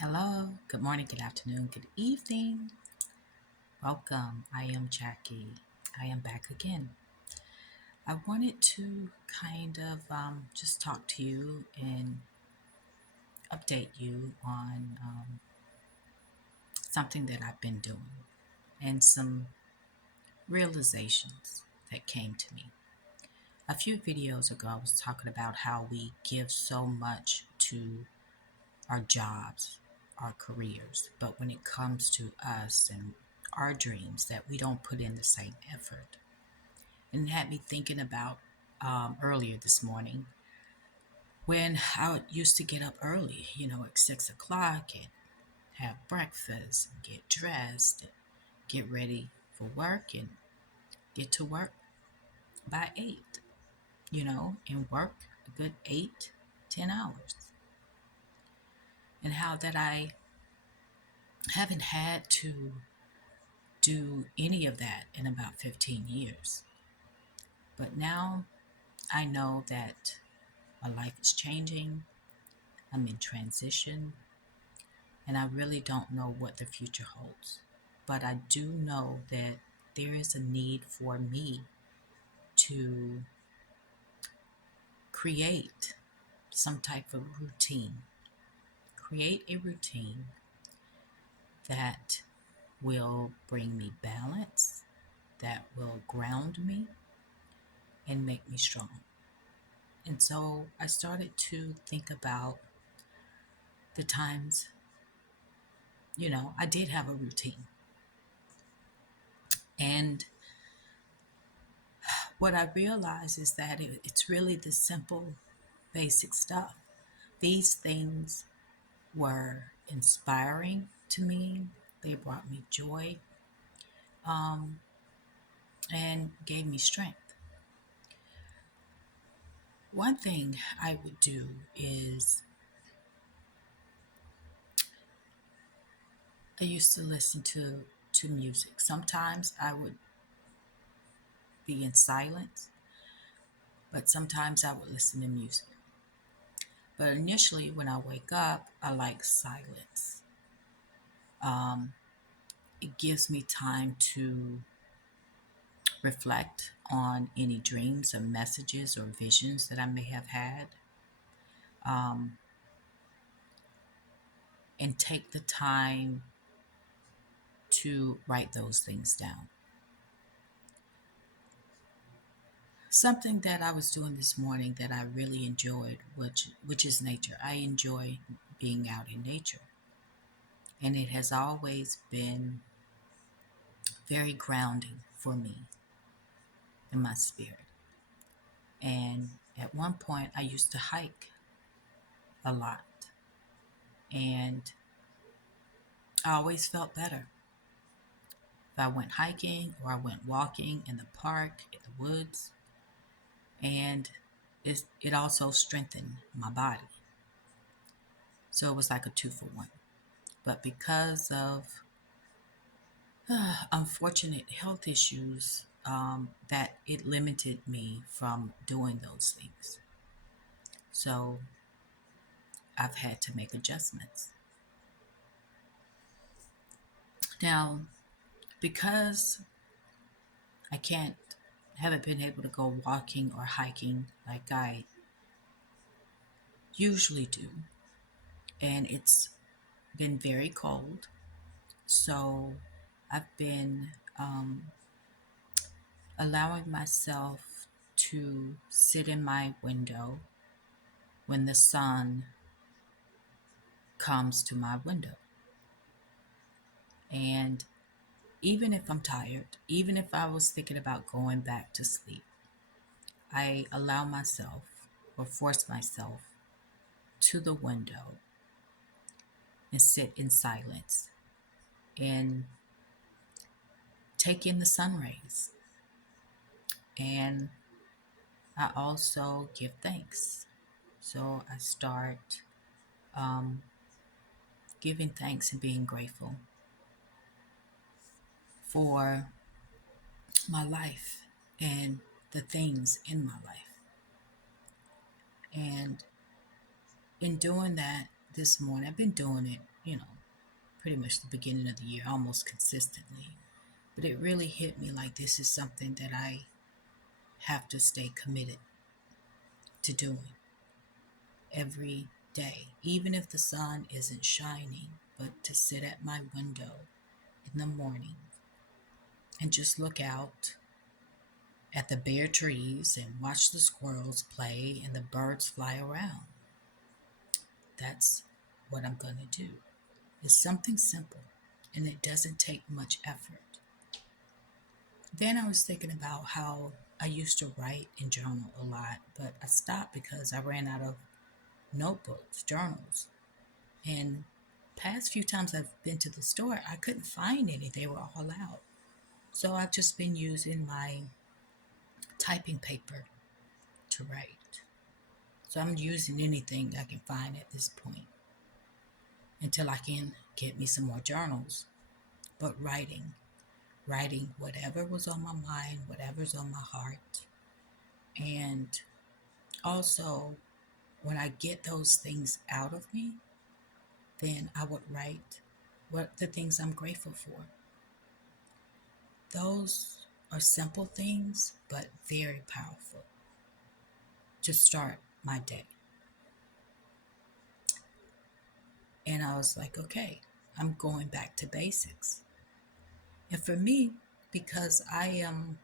Hello, good morning, good afternoon, good evening. Welcome. I am Jackie. I am back again. I wanted to kind of just talk to you and update you on something that I've been doing and some realizations that came to me. A few videos ago, I was talking about how we give so much to our jobs, our careers, but when it comes to us and our dreams, that we don't put in the same effort. And it had me thinking about earlier this morning when I used to get up early, at 6 o'clock and have breakfast, and get dressed, and get ready for work, and get to work by 8, and work a good 8, 10 hours. And how that I haven't had to do any of that in about 15 years. But now I know that my life is changing. I'm in transition, and I really don't know what the future holds. But I do know that there is a need for me to create some type of routine, create a routine that will bring me balance, that will ground me, and make me strong. And so I started to think about the times, I did have a routine. And what I realized is that it's really the simple, basic stuff. These things were inspiring to me, they brought me joy, um, and gave me strength. One thing I would do is I used to listen to music. Sometimes I would be in silence, but sometimes I would listen to music. But initially, when I wake up, I like silence. Um, it gives me time to reflect on any dreams or messages or visions that I may have had, um, and take the time to write those things down. Something that I was doing this morning that I really enjoyed, which is nature. I enjoy being out in nature, and it has always been very grounding for me in my spirit. And at one point, I used to hike a lot, and I always felt better if I went hiking or I went walking in the park, in the woods, and it also strengthened my body. So it was like a two for one. But because of unfortunate health issues, that it limited me from doing those things. So I've had to make adjustments. Now, because haven't been able to go walking or hiking like I usually do, and it's been very cold. So I've been allowing myself to sit in my window when the sun comes to my window. And even if I'm tired, even if I was thinking about going back to sleep, I allow myself or force myself to the window and sit in silence and take in the sun rays. And I also give thanks. So I start um, giving thanks and being grateful for my life and the things in my life. And in doing that this morning, I've been doing it you know, pretty much the beginning of the year, almost consistently. But it really hit me like this is something that I have to stay committed to doing every day, even if the sun isn't shining, but to sit at my window in the morning and just look out at the bare trees and watch the squirrels play and the birds fly around. That's what I'm going to do. It's something simple and it doesn't take much effort. Then I was thinking about how I used to write and journal a lot, but I stopped because I ran out of notebooks, journals. And past few times I've been to the store, I couldn't find any. They were all out. So I've just been using my typing paper to write. So I'm using anything I can find at this point until I can get me some more journals. But writing whatever was on my mind, whatever's on my heart. And also, when I get those things out of me, then I would write what the things I'm grateful for. Those are simple things, but very powerful to start my day. And I was like, okay, I'm going back to basics. And for me, because I am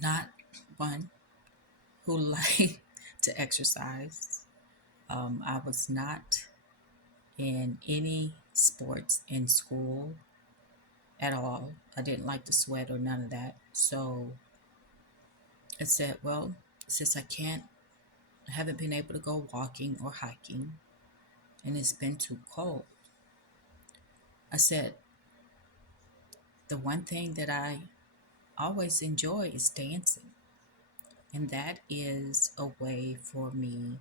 not one who like to exercise, I was not in any sports in school at all. I didn't like to sweat or none of that. So I said, well, since I haven't been able to go walking or hiking, and it's been too cold, I said, the one thing that I always enjoy is dancing. And that is a way for me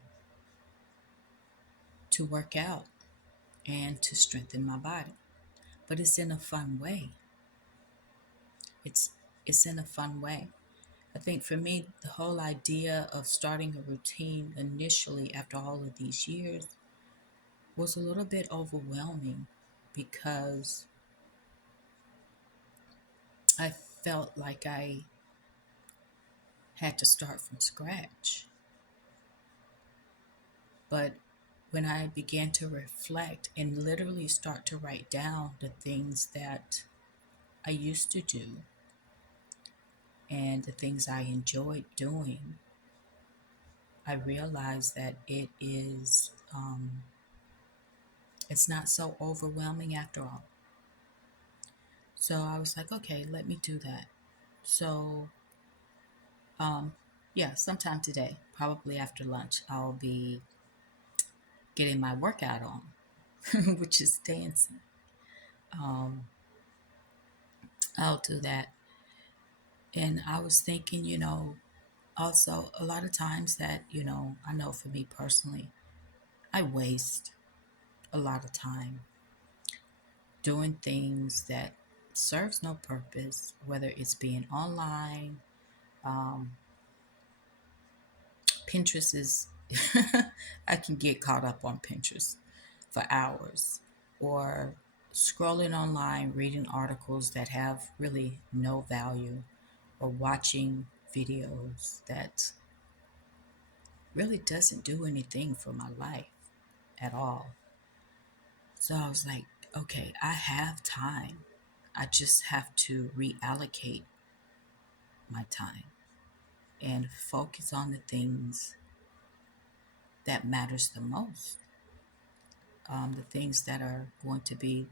to work out and to strengthen my body. But it's in a fun way. It's it's in a fun way. I think for me, the whole idea of starting a routine initially after all of these years was a little bit overwhelming because I felt like I had to start from scratch. But when I began to reflect and literally start to write down the things that I used to do and the things I enjoyed doing, I realized that it's not so overwhelming after all. So I was like, okay, let me do that. So, um, yeah, sometime today, probably after lunch, I'll be getting my workout on, which is dancing. Um, I'll do that. And I was thinking, also a lot of times that, I know for me personally, I waste a lot of time doing things that serves no purpose, whether it's being online. um, Pinterest is, I can get caught up on Pinterest for hours, or scrolling online, reading articles that have really no value, or watching videos that really doesn't do anything for my life at all. So I was like, okay, I have time. I just have to reallocate my time and focus on the things that matters the most, the things that are going to be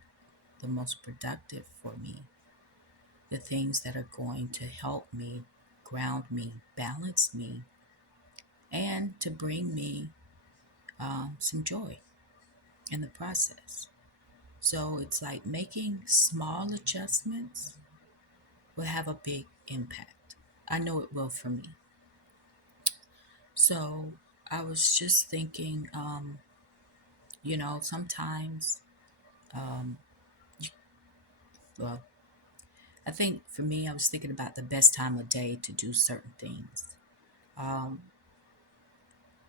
the most productive for me, the things that are going to help me, ground me, balance me, and to bring me some joy in the process. So it's like making small adjustments will have a big impact. I know it will for me. So I was just thinking, sometimes, um, you- well, I think for me, I was thinking about the best time of day to do certain things. Um,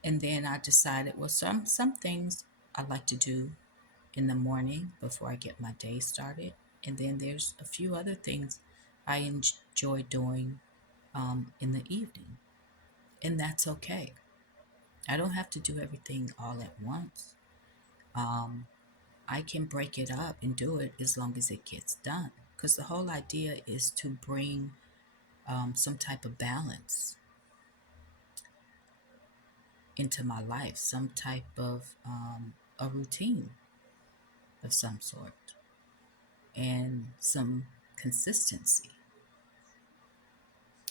and then I decided, well, some things I like to do in the morning before I get my day started. And then there's a few other things I enjoy doing in the evening. And that's okay. I don't have to do everything all at once. Um, I can break it up and do it as long as it gets done. Because the whole idea is to bring some type of balance into my life, some type of a routine of some sort, and some consistency.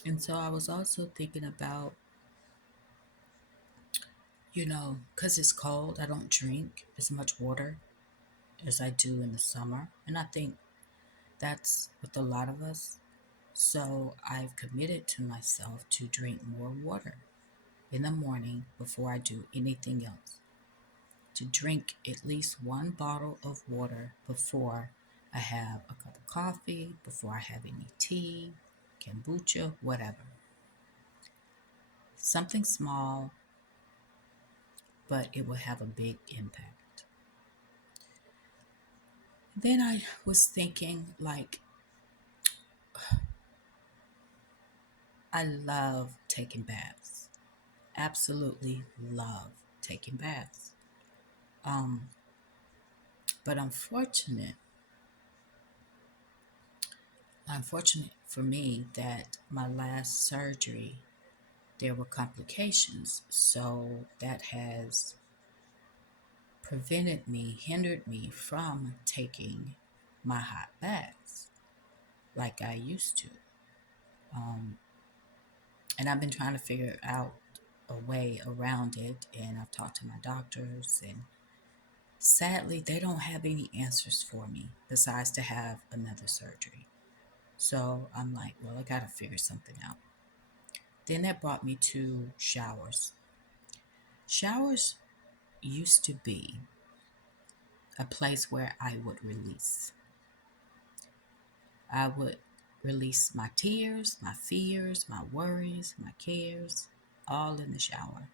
And so I was also thinking about, because it's cold, I don't drink as much water as I do in the summer. And I think that's with a lot of us. So I've committed to myself to drink more water in the morning before I do anything else. To drink at least one bottle of water before I have a cup of coffee, before I have any tea, kombucha, whatever. Something small, but it will have a big impact. Then I was thinking, like, I love taking baths. Absolutely love taking baths. Um, but unfortunate for me that my last surgery there were complications, so that has hindered me from taking my hot baths like I used to. Um, and I've been trying to figure out a way around it, and I've talked to my doctors, and sadly, they don't have any answers for me besides to have another surgery. So I'm like, well, I got to figure something out. Then that brought me to showers. Showers used to be a place where I would release. I would release my tears, my fears, my worries, my cares, all in the shower.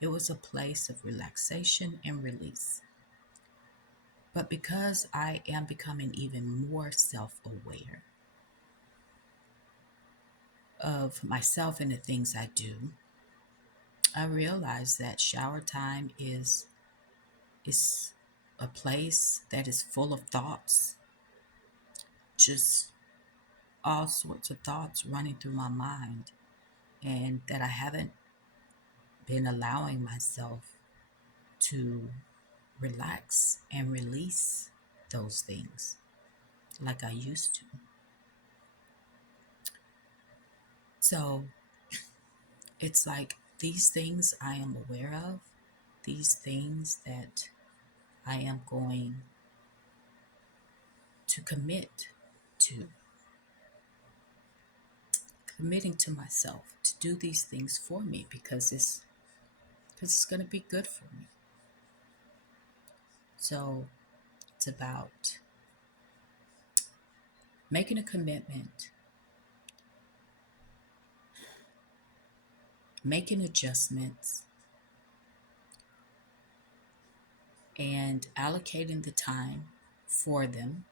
It was a place of relaxation and release. But because I am becoming even more self aware of myself and the things I do, I realize that shower time is a place that is full of thoughts, just all sorts of thoughts running through my mind, and that I haven't been allowing myself to relax and release those things like I used to. So it's like these things I am aware of, these things that I am going to commit to, committing to myself to do these things for me because it's going to be good for me. So it's about making a commitment, making adjustments, and allocating the time for them.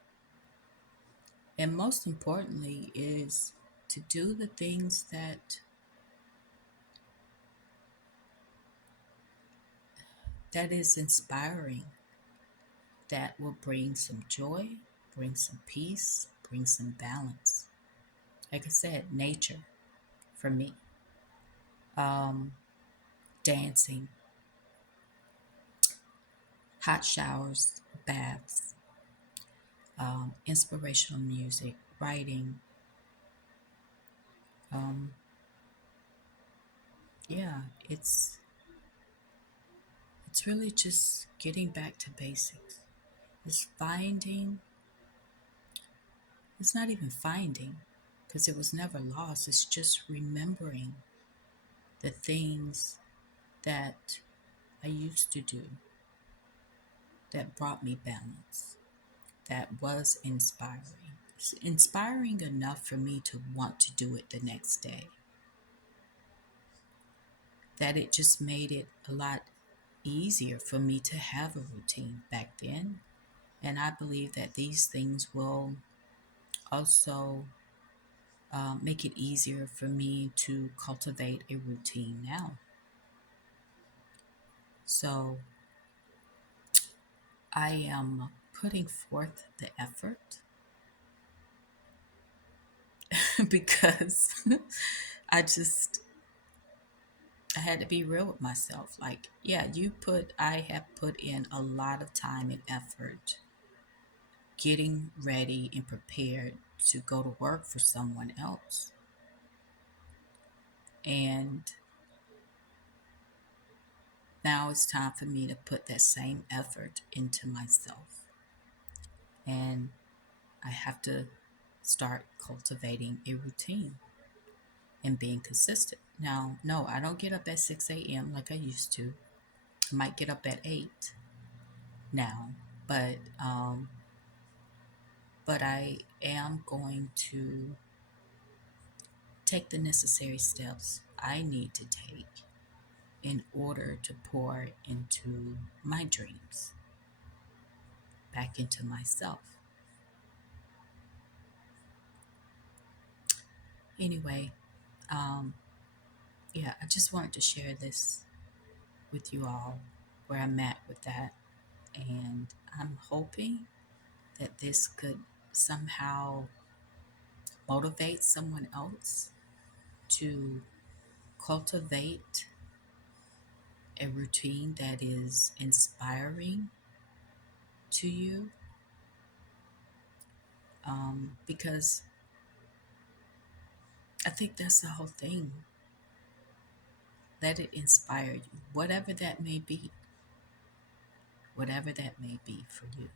And most importantly, is to do the things that is inspiring, that will bring some joy, bring some peace, bring some balance. Like I said, nature for me. Um, Dancing, hot showers, baths, inspirational music, writing. Um, yeah, it's really just getting back to basics. It's finding. It's not even finding, because it was never lost. It's just remembering the things that I used to do that brought me balance, that was inspiring. It's inspiring enough for me to want to do it the next day, that it just made it a lot easier for me to have a routine back then. And I believe that these things will also make it easier for me to cultivate a routine now. So I am putting forth the effort because I had to be real with myself. Like, yeah, I have put in a lot of time and effort getting ready and prepared to go to work for someone else. And now it's time for me to put that same effort into myself. And I have to start cultivating a routine and being consistent. Now, no, I don't get up at 6 a.m. like I used to. I might get up at 8 now, but I am going to take the necessary steps I need to take in order to pour into my dreams, back into myself. Anyway, um, yeah, I just wanted to share this with you all, where I'm at with that. And I'm hoping that this could somehow motivate someone else to cultivate a routine that is inspiring to you. Because I think that's the whole thing. Let it inspire you, whatever that may be for you.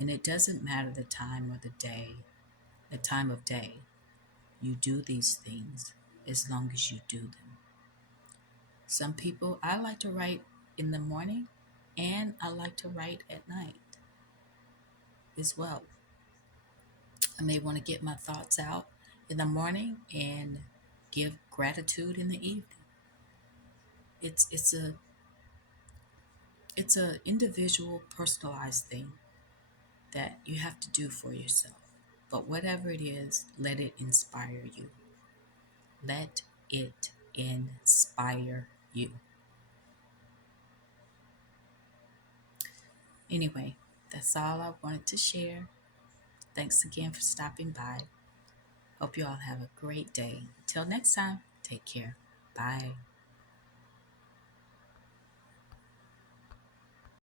And it doesn't matter the time or the time of day. You do these things as long as you do them. Some people, I like to write in the morning and I like to write at night as well. I may want to get my thoughts out in the morning and give gratitude in the evening. It's a individual personalized thing that you have to do for yourself. But whatever it is, let it inspire you. Let it inspire you. Anyway, that's all I wanted to share. Thanks again for stopping by. Hope you all have a great day. Until next time, take care. Bye.